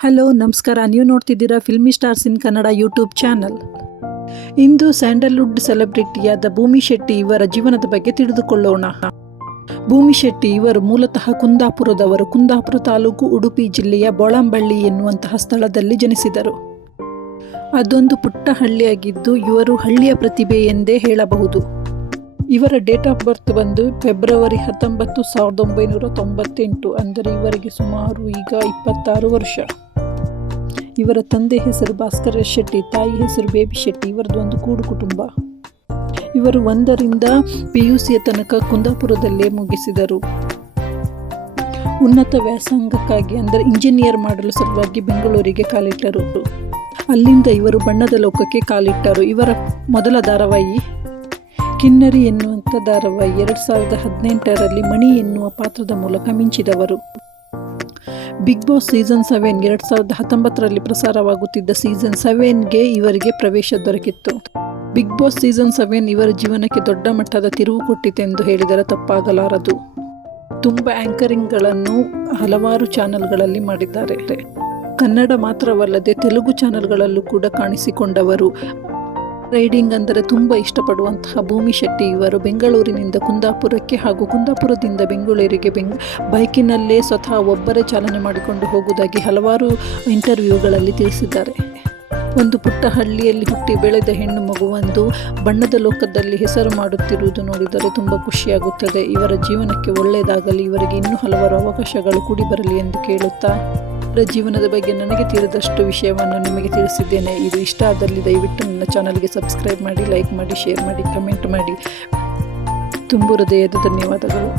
Hello ನಮಸ್ಕಾರ, ನೀವು ನೋಡ್ತಿದ್ದೀರಾ filmy stars in Kannada YouTube channel. ಇಂದು ಸ್ಯಾಂಡಲ್ವುಡ್ ಸೆಲೆಬ್ರಿಟಿಯಾದ ಭೂಮಿ ಶೆಟ್ಟಿ ಇವರ ಜೀವನದ ಬಗ್ಗೆ ತಿಳಿದುಕೊಳ್ಳೋಣ. ಭೂಮಿ ಶೆಟ್ಟಿ ಇವರು ಮೂಲತಃ ಕುಂದಾಪುರದವರು. ಕುಂದಾಪುರ ತಾಲೂಕು, ಉಡುಪಿ ಜಿಲ್ಲೆಯ ಬೋಳಂಬಳ್ಳಿ ಎನ್ನುವಂತಹ ಸ್ಥಳದಲ್ಲಿ ಜನಿಸಿದರು. ಅದೊಂದು ಪುಟ್ಟ ಹಳ್ಳಿಯಾಗಿದ್ದು ಇವರು ಹಳ್ಳಿಯ ಪ್ರತಿಭೆ ಎಂದೇ ಹೇಳಬಹುದು. ಇವರ ಡೇಟ್ ಆಫ್ ಬರ್ತ್ ಬಂದು ಫೆಬ್ರವರಿ 19, 1998. ಅಂದರೆ ಇವರಿಗೆ ಸುಮಾರು ಈಗ 26 ವರ್ಷ. ಇವರ ತಂದೆ ಹೆಸರು ಭಾಸ್ಕರ ಶೆಟ್ಟಿ, ತಾಯಿ ಹೆಸರು ಬೇಬಿ ಶೆಟ್ಟಿ. ಇವರದ್ದು ಒಂದು ಕೂಡು ಕುಟುಂಬ. ಇವರು 1ರಿಂದ PUC ತನಕ ಕುಂದಾಪುರದಲ್ಲೇ ಮುಗಿಸಿದರು. ಉನ್ನತ ವ್ಯಾಸಂಗಕ್ಕಾಗಿ ಅಂದರೆ ಇಂಜಿನಿಯರ್ ಮಾಡಲು ಸಲುವಾಗಿ ಬೆಂಗಳೂರಿಗೆ ಕಾಲಿಟ್ಟರು. ಅಲ್ಲಿಂದ ಇವರು ಬಣ್ಣದ ಲೋಕಕ್ಕೆ ಕಾಲಿಟ್ಟರು. ಇವರ ಮೊದಲ ಧಾರಾವಾಹಿ ಕಿನ್ನರಿ ಎನ್ನುವಂಥ ಧಾರಾವಾಹಿ 2018ರಲ್ಲಿ ಮಣಿ ಎನ್ನುವ ಪಾತ್ರದ ಮೂಲಕ ಮಿಂಚಿದವರು. ಬಿಗ್ ಬಾಸ್ ಸೀಸನ್ 7 2019ರಲ್ಲಿ ಪ್ರಸಾರವಾಗುತ್ತಿದ್ದ ಸೀಸನ್ 7ಗೆ ಇವರಿಗೆ ಪ್ರವೇಶ ದೊರಕಿತ್ತು. ಬಿಗ್ ಬಾಸ್ ಸೀಸನ್ 7 ಇವರ ಜೀವನಕ್ಕೆ ದೊಡ್ಡ ಮಟ್ಟದ ತಿರುವು ಕೊಟ್ಟಿತೆಂದು ಹೇಳಿದರೆ ತಪ್ಪಾಗಲಾರದು. ತುಂಬ ಆ್ಯಂಕರಿಂಗ್ಗಳನ್ನು ಹಲವಾರು ಚಾನೆಲ್ಗಳಲ್ಲಿ ಮಾಡಿದ್ದಾರೆ. ಕನ್ನಡ ಮಾತ್ರವಲ್ಲದೆ ತೆಲುಗು ಚಾನೆಲ್ಗಳಲ್ಲೂ ಕೂಡ ಕಾಣಿಸಿಕೊಂಡವರು. ರೈಡಿಂಗ್ ಅಂದರೆ ತುಂಬ ಇಷ್ಟಪಡುವಂತಹ ಭೂಮಿ ಶೆಟ್ಟಿ ಇವರು ಬೆಂಗಳೂರಿನಿಂದ ಕುಂದಾಪುರಕ್ಕೆ ಹಾಗೂ ಕುಂದಾಪುರದಿಂದ ಬೆಂಗಳೂರಿಗೆ ಬೈಕಿನಲ್ಲೇ ಸ್ವತಃ ಒಬ್ಬರೇ ಚಾಲನೆ ಮಾಡಿಕೊಂಡು ಹೋಗುವುದಾಗಿ ಹಲವಾರು ಇಂಟರ್ವ್ಯೂಗಳಲ್ಲಿ ತಿಳಿಸಿದ್ದಾರೆ. ಒಂದು ಪುಟ್ಟ ಹಳ್ಳಿಯಲ್ಲಿ ಹುಟ್ಟಿ ಬೆಳೆದ ಹೆಣ್ಣು ಮಗುವೊಂದು ಬಣ್ಣದ ಲೋಕದಲ್ಲಿ ಹೆಸರು ಮಾಡುತ್ತಿರುವುದು ನೋಡಿದರೆ ತುಂಬ ಖುಷಿಯಾಗುತ್ತದೆ. ಇವರ ಜೀವನಕ್ಕೆ ಒಳ್ಳೆಯದಾಗಲಿ, ಇವರಿಗೆ ಇನ್ನೂ ಹಲವಾರು ಅವಕಾಶಗಳು ಕೂಡಿ ಬರಲಿ ಎಂದು ಕೇಳುತ್ತಾ ಇವರ ಜೀವನದ ಬಗ್ಗೆ ನನಗೆ ತಿಳಿದಷ್ಟು ವಿಷಯವನ್ನು ನಿಮಗೆ ತಿಳಿಸಿದ್ದೇನೆ. ಇದು ಇಷ್ಟ ಆದಲ್ಲಿ ದಯವಿಟ್ಟು ನನ್ನ ಚಾನಲ್ಗೆ ಸಬ್ಸ್ಕ್ರೈಬ್ ಮಾಡಿ, ಲೈಕ್ ಮಾಡಿ, ಶೇರ್ ಮಾಡಿ, ಕಮೆಂಟ್ ಮಾಡಿ. ತುಂಬು ಹೃದಯದ ಧನ್ಯವಾದಗಳು.